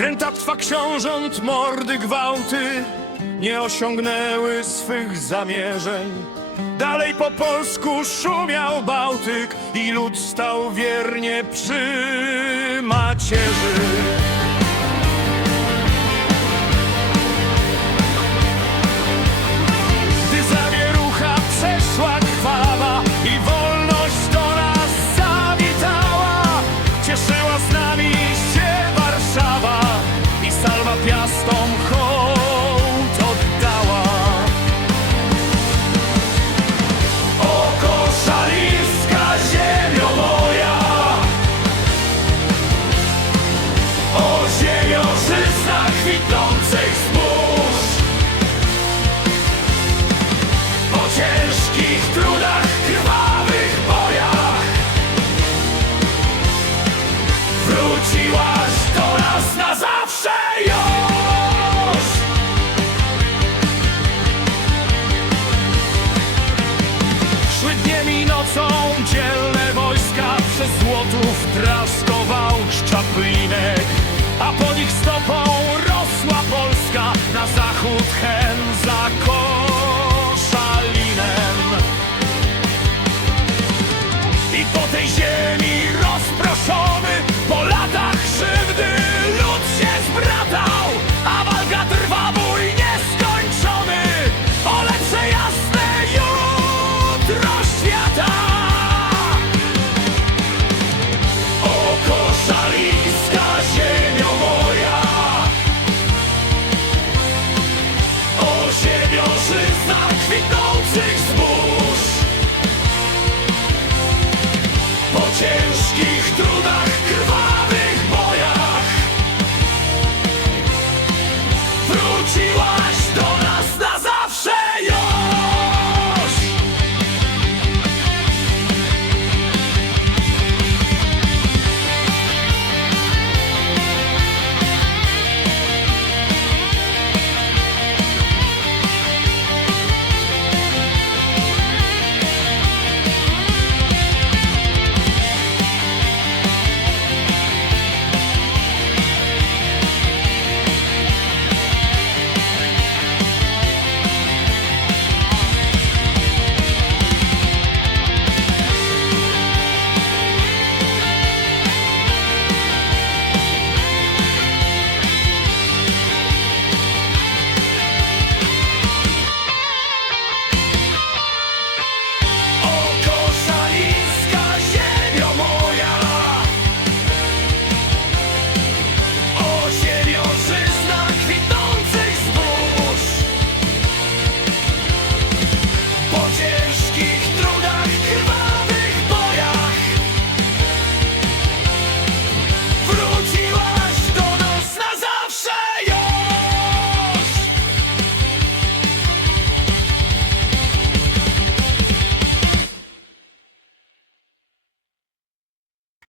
Krętactwa książąt, mordy, gwałty nie osiągnęły swych zamierzeń. Dalej po polsku szumiał Bałtyk i lud stał wiernie przy macierzy.